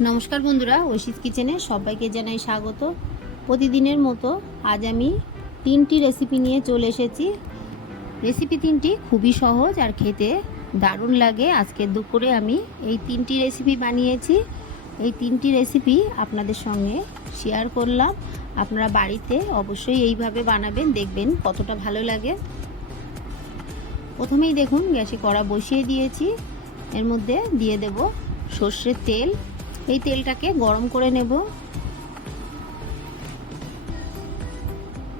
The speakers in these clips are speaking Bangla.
নমস্কার বন্ধুরা ঐশিত কিচেনে সবাইকে জানাই স্বাগত। প্রতিদিনের মতো আজ আমি তিনটি রেসিপি নিয়ে চলে এসেছি। রেসিপি তিনটি খুবই সহজ আর খেতে দারুণ লাগে। আজকে দুপুরে আমি এই তিনটি রেসিপি বানিয়েছি। এই তিনটি রেসিপি আপনাদের সঙ্গে শেয়ার করলাম। আপনারা বাড়িতে অবশ্যই এইভাবে বানাবেন, দেখবেন কতটা ভালো লাগে। প্রথমেই দেখুন, গ্যাসে কড়া বসিয়ে দিয়েছি। এর মধ্যে দিয়ে দেব সর্ষের তেল। এই তেলটাকে গরম করে নেব।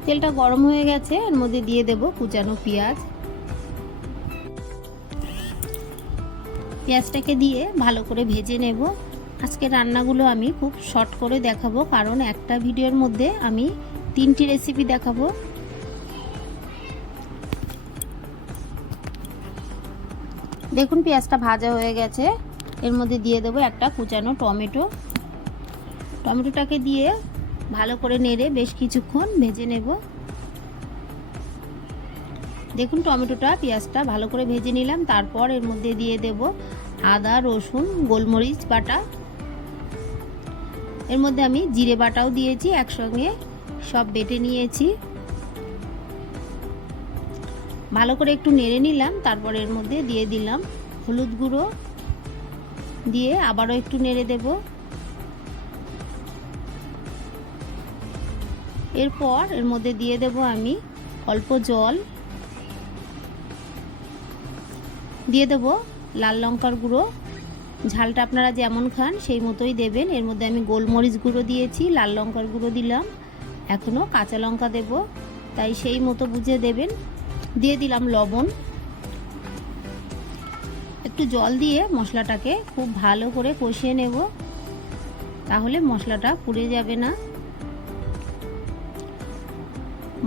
তেলটা গরম হয়ে গেছে, এর মধ্যে দিয়ে দেব কুচানো পেঁয়াজ। পেঁয়াজটাকে দিয়ে ভালো করে ভেজে নেব। আজকে রান্নাগুলো আমি খুব শর্ট করে দেখাবো, কারণ একটা ভিডিওর মধ্যে আমি তিনটি রেসিপি দেখাবো। দেখুন, পেঁয়াজটা ভাজা হয়ে গেছে। এর মধ্যে দিয়ে দেবো একটা কুচানো টমেটো। টমেটোটাকে দিয়ে ভালো করে নেড়ে বেশ কিছুক্ষণ ভেজে নেব। দেখুন টমেটোটা, পেঁয়াজটা ভালো করে ভেজে নিলাম। তারপর এর মধ্যে দিয়ে দেব আদা, রসুন, গোলমরিচ বাটা। এর মধ্যে আমি জিরে বাটাও দিয়েছি, একসঙ্গে সব বেটে নিয়েছি। ভালো করে একটু নেড়ে নিলাম, তারপর এর মধ্যে দিয়ে দিলাম হলুদ গুঁড়ো। দিয়ে আবারও একটু নেড়ে দেব। এরপর এর মধ্যে দিয়ে দেব আমি অল্প জল। দিয়ে দেব লাল লঙ্কার গুঁড়ো। ঝালটা আপনারা যেমন খান সেই মতোই দেবেন। এর মধ্যে আমি গোলমরিচ গুঁড়ো দিয়েছি, লাল লঙ্কার গুঁড়ো দিলাম। এখনও কাঁচা লঙ্কা দেব, তাই সেই মতো বুঝে দেবেন। দিয়ে দিলাম লবণ। একটু জল দিয়ে মশলাটাকে খুব ভালো করে কষিয়ে নেব। তাহলে মশলাটা পুড়ে যাবে না।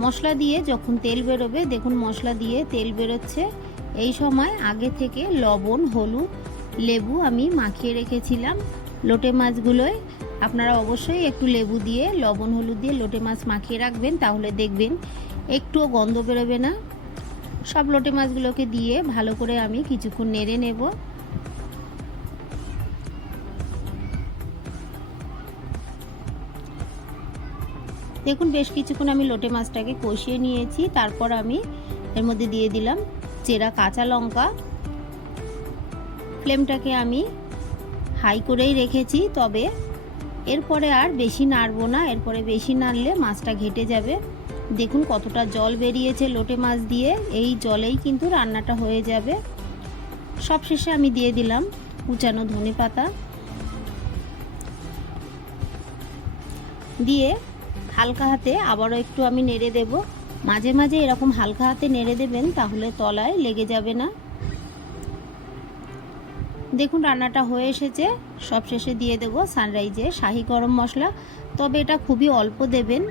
মশলা দিয়ে যখন তেল বেরোবে, দেখুন মশলা দিয়ে তেল বেরোচ্ছে। এই সময় আগে থেকে লবণ, হলুদ, লেবু আমি মাখিয়ে রেখেছিলাম লোটে মাছগুলোয়। আপনারা অবশ্যই একটু লেবু দিয়ে, লবণ, হলুদ দিয়ে লোটে মাছ মাখিয়ে রাখবেন, তাহলে দেখবেন একটুও গন্ধ বেরোবে না। সব লোটে মাছগুলোকে দিয়ে ভালো করে আমি কিছুক্ষণ নেড়ে নেব। দেখুন, বেশ কিছুক্ষণ আমি লোটে মাছটাকে কষিয়ে নিয়েছি। তারপর আমি এর মধ্যে দিয়ে দিলাম চেরা কাঁচা লঙ্কা। ফ্লেমটাকে আমি হাই করেই রেখেছি, তবে এরপরে আর বেশি নাড়বো না। এরপরে বেশি নাড়লে মাছটা ঘেটে যাবে। দেখুন কতটা জল বেরিয়েছে লোটে মাছ দিয়ে। এই জলেই কিন্তু রান্নাটা হয়ে যাবে। সবশেষে আমি দিয়ে দিলাম কুচানো ধনে পাতা। দিয়ে হালকা হাতে আবারও একটু আমি নেড়ে দেব। মাঝে মাঝে এরকম হালকা হাতে নেড়ে দেবেন তাহলে তলায় লেগে যাবে না। দেখুন রান্নাটা হয়ে এসেছে। সবশেষে দিয়ে দেবো সানরাইজে শাহি গরম মশলা। তবে এটা খুবই অল্প দেবেন।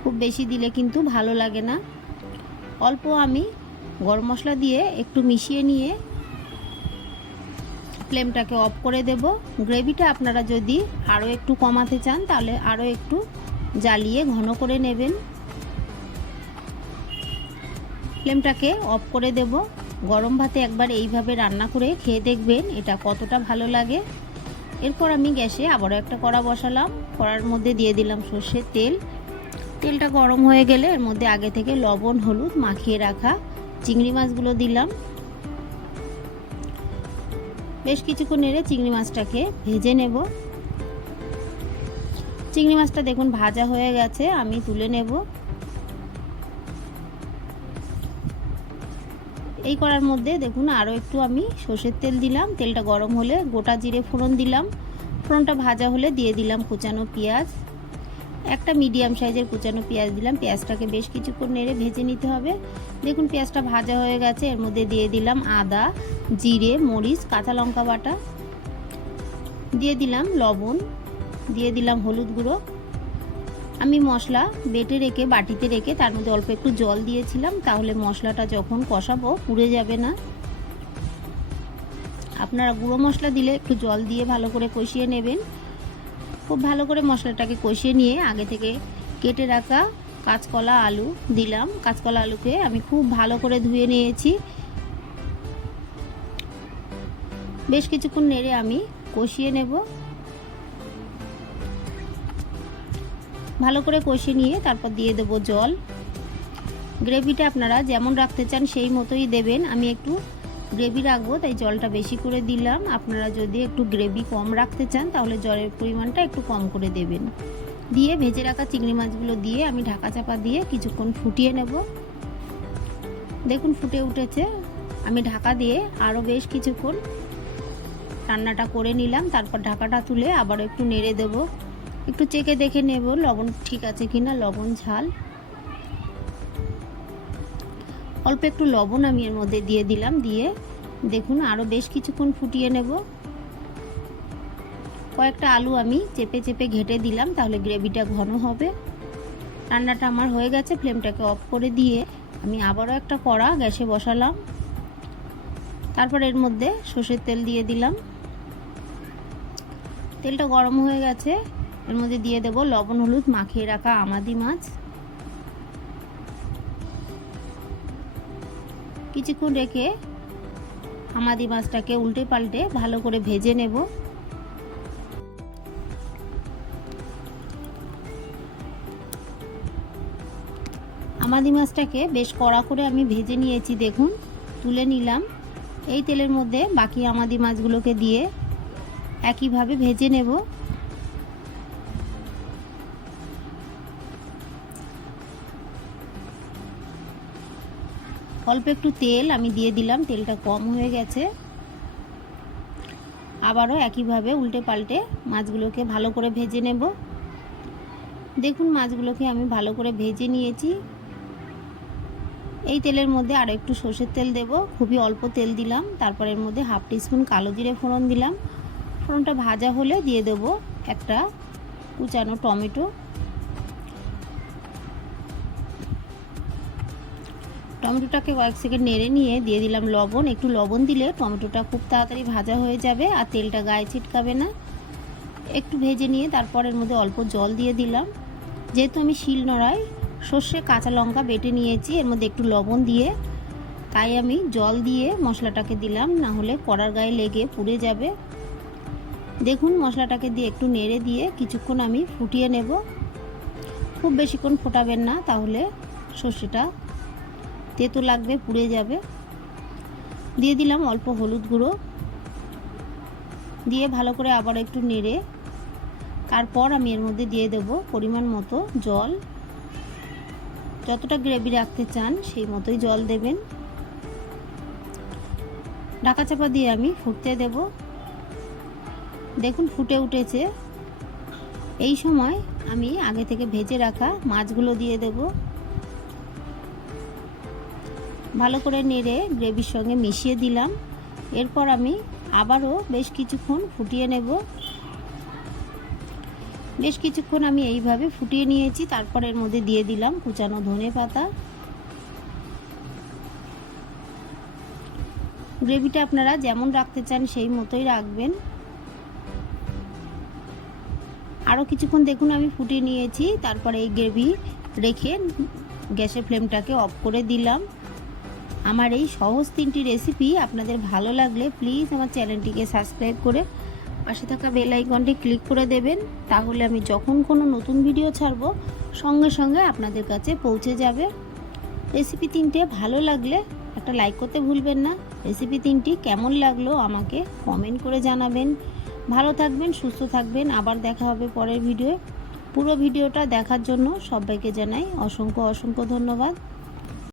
খুব বেশি দিলে কিন্তু ভালো লাগে না। অল্প আমি গরম মশলা দিয়ে একটু মিশিয়ে নিয়ে ফ্লেমটাকে অফ করে দেব। গ্রেভিটা আপনারা যদি আরও একটু কমাতে চান, তাহলে আরও একটু জ্বালিয়ে ঘন করে নেবেন। ফ্লেমটাকে অফ করে দেব। গরম ভাতে একবার এইভাবে রান্না করে খেয়ে দেখবেন এটা কতটা ভালো লাগে। এরপর আমি গ্যাসে আবারও একটা কড়া বসালাম। কড়ার মধ্যে দিয়ে দিলাম সর্ষের তেল। তেলটা গরম হয়ে গেলে এর মধ্যে আগে থেকে লবণ, হলুদ মাখিয়ে রাখা চিংড়ি মাছগুলো দিলাম। বেশ কিছুক্ষণ নেড়ে চিংড়ি মাছটাকে ভেজে নেব। চিংড়ি মাছটা দেখুন ভাজা হয়ে গেছে, আমি তুলে নেব। এই করার মধ্যে দেখুন আরও একটু আমি সর্ষের তেল দিলাম, তেলটা গরম হলে গোটা জিরে ফোড়ন দিলাম। ফোড়নটা ভাজা হলে দিয়ে দিলাম কুচানো পেঁয়াজ। একটা মিডিয়াম সাইজের কুচানো পেঁয়াজ দিলাম। পেঁয়াজটাকে বেশ কিছুক্ষণ নেড়ে ভেজে নিতে হবে। দেখুন, পেঁয়াজটা ভাজা হয়ে গেছে। এর মধ্যে দিয়ে দিলাম আদা, জিরে, মরিচ, কাঁচা লঙ্কা বাটা। দিয়ে দিলাম লবণ। দিয়ে দিলাম হলুদ গুঁড়ো। আমি মশলা বেটে রেখে, বাটিতে রেখে তার মধ্যে অল্প একটু জল দিয়েছিলাম। তাহলে মশলাটা যখন কষাবো, পুড়ে যাবে না। আপনারা গুঁড়ো মশলা দিলে একটু জল দিয়ে ভালো করে কষিয়ে নেবেন। খুব ভালো করে মশলাটাকে কষিয়ে নিয়ে আগে থেকে কেটে রাখা কাঁচকলা আলু দিলাম। কাঁচকলা আলুকে আমি খুব ভালো করে ধুয়ে নিয়েছি। বেশ কিছুক্ষণ নেড়ে আমি কষিয়ে নেব। ভালো করে কষিয়ে নিয়ে তারপর দিয়ে দেব জল। গ্রেভিটা আপনারা যেমন রাখতে চান সেই মতোই দেবেন। আমি একটু গ্রেভি রাখব, তাই জলটা বেশি করে দিলাম। আপনারা যদি একটু গ্রেভি কম রাখতে চান, তাহলে জলের পরিমাণটা একটু কম করে দেবেন। দিয়ে ভেজে রাখা চিংড়ি মাছগুলো দিয়ে আমি ঢাকা চাপা দিয়ে কিছুক্ষণ ফুটিয়ে নেব। দেখুন ফুটে উঠেছে। আমি ঢাকা দিয়ে আরও বেশ কিছুক্ষণ রান্নাটা করে নিলাম। তারপর ঢাকাটা তুলে আবার একটু নেড়ে দেব। একটু চেকে দেখে নেব, লবণ ঠিক আছে কিনা, লবণ ঝাল। অল্প একটু লবণ আমি এর মধ্যে দিয়ে দিলাম, দিয়ে দেখুন আরও বেশ কিছুক্ষণ ফুটিয়ে নেব। কয়েকটা আলু আমি চেপে চেপে ঘেটে দিলাম, তাহলে গ্রেভিটা ঘন হবে। রান্নাটা আমার হয়ে গেছে, ফ্লেমটাকে অফ করে দিয়ে আমি আবারও একটা কড়া গ্যাসে বসালাম। তারপর এর মধ্যে সর্ষের তেল দিয়ে দিলাম। তেলটা গরম হয়ে গেছে, এর মধ্যে দিয়ে দেব লবণ, হলুদ, মাখিয়ে রাখা আমাদি মাছ। কিছুক্ষণ রেখে আমাদি মাছটাকে উল্টে পাল্টে ভালো করে ভেজে নেব। আমাদি মাছটাকে বেশ কড়া করে আমি ভেজে নিয়েছি, দেখুন, তুলে নিলাম। এই তেলের মধ্যে বাকি আমাদি মাছগুলোকে দিয়ে একইভাবে ভেজে নেব। অল্প একটু তেল আমি দিয়ে দিলাম, তেলটা কম হয়ে গেছে। আবারও একইভাবে উল্টে পাল্টে মাছগুলোকে ভালো করে ভেজে নেব। দেখুন মাছগুলোকে আমি ভালো করে ভেজে নিয়েছি। এই তেলের মধ্যে আরও একটু সর্ষের তেল দেব, খুবই অল্প তেল দিলাম। তারপর এর মধ্যে হাফ টিস্পুন কালো জিরে ফোড়ন দিলাম। ফোড়নটা ভাজা হলে দিয়ে দেব একটা কুচানো টমেটো। টমেটোটাকে কয়েক সেকেন্ড নেড়ে নিয়ে দিয়ে দিলাম লবণ। একটু লবণ দিলে টমেটোটা খুব তাড়াতাড়ি ভাজা হয়ে যাবে আর তেলটা গায়ে ছিটকাবে না। একটু ভেজে নিয়ে তারপর এর মধ্যে অল্প জল দিয়ে দিলাম। যেহেতু আমি শিল নড়াই, সর্ষে, কাঁচা লঙ্কা বেটে নিয়েছি, এর মধ্যে একটু লবণ দিয়ে তাই আমি জল দিয়ে মশলাটাকে দিলাম, না হলে কড়ার গায়ে লেগে পুড়ে যাবে। দেখুন মশলাটাকে দিয়ে একটু নেড়ে দিয়ে কিছুক্ষণ আমি ফুটিয়ে নেব। খুব বেশিক্ষণ ফোটাবেন না, তাহলে সর্ষেটা তেতো লাগবে, পুড়ে যাবে। দিয়ে দিলাম অল্প হলুদ গুঁড়ো। দিয়ে ভালো করে আবার একটু নেড়ে, তারপর আমি এর মধ্যে দিয়ে দেব পরিমাণ মতো জল। যতটা গ্রেভি রাখতে চান, সেই মতোই জল দেবেন। ঢাকা চাপা দিয়ে আমি ফুটতে দেব। দেখুন ফুটে উঠেছে। এই সময় আমি আগে থেকে ভেজে রাখা মাছগুলো দিয়ে দেব। ভালো করে নেড়ে গ্রেভির সঙ্গে মিশিয়ে দিলাম। এরপর আমি আবারও বেশ কিছুক্ষণ ফুটিয়ে নেব। বেশ কিছুক্ষণ আমি এইভাবে ফুটিয়ে নিয়েছি, তারপর এর মধ্যে দিয়ে দিলাম কুচানো ধনে পাতা। গ্রেভিটা আপনারা যেমন রাখতে চান সেই মতোই রাখবেন। আরও কিছুক্ষণ দেখুন, আমি ফুটিয়ে নিয়েছি, তারপরে এই গ্রেভি রেখে গ্যাসের ফ্লেমটাকে অফ করে দিলাম। আমার এই সহজ তিনটি রেসিপি আপনাদের ভালো লাগলে প্লিজ আমার চ্যানেলটিকে সাবস্ক্রাইব করে পাশে থাকা বেল আইকনটি ক্লিক করে দেবেন। তাহলে আমি যখন কোনো নতুন ভিডিও ছাড়বো, সঙ্গে সঙ্গে আপনাদের কাছে পৌঁছে যাবে। রেসিপি তিনটে ভালো লাগলে একটা লাইক করতে ভুলবেন না। রেসিপি তিনটি কেমন লাগল আমাকে কমেন্ট করে জানাবেন। ভালো থাকবেন, সুস্থ থাকবেন। আবার দেখা হবে পরের ভিডিওয়ে পুরো ভিডিওটা দেখার জন্য সবাইকে জানাই অসংখ্য অসংখ্য ধন্যবাদ।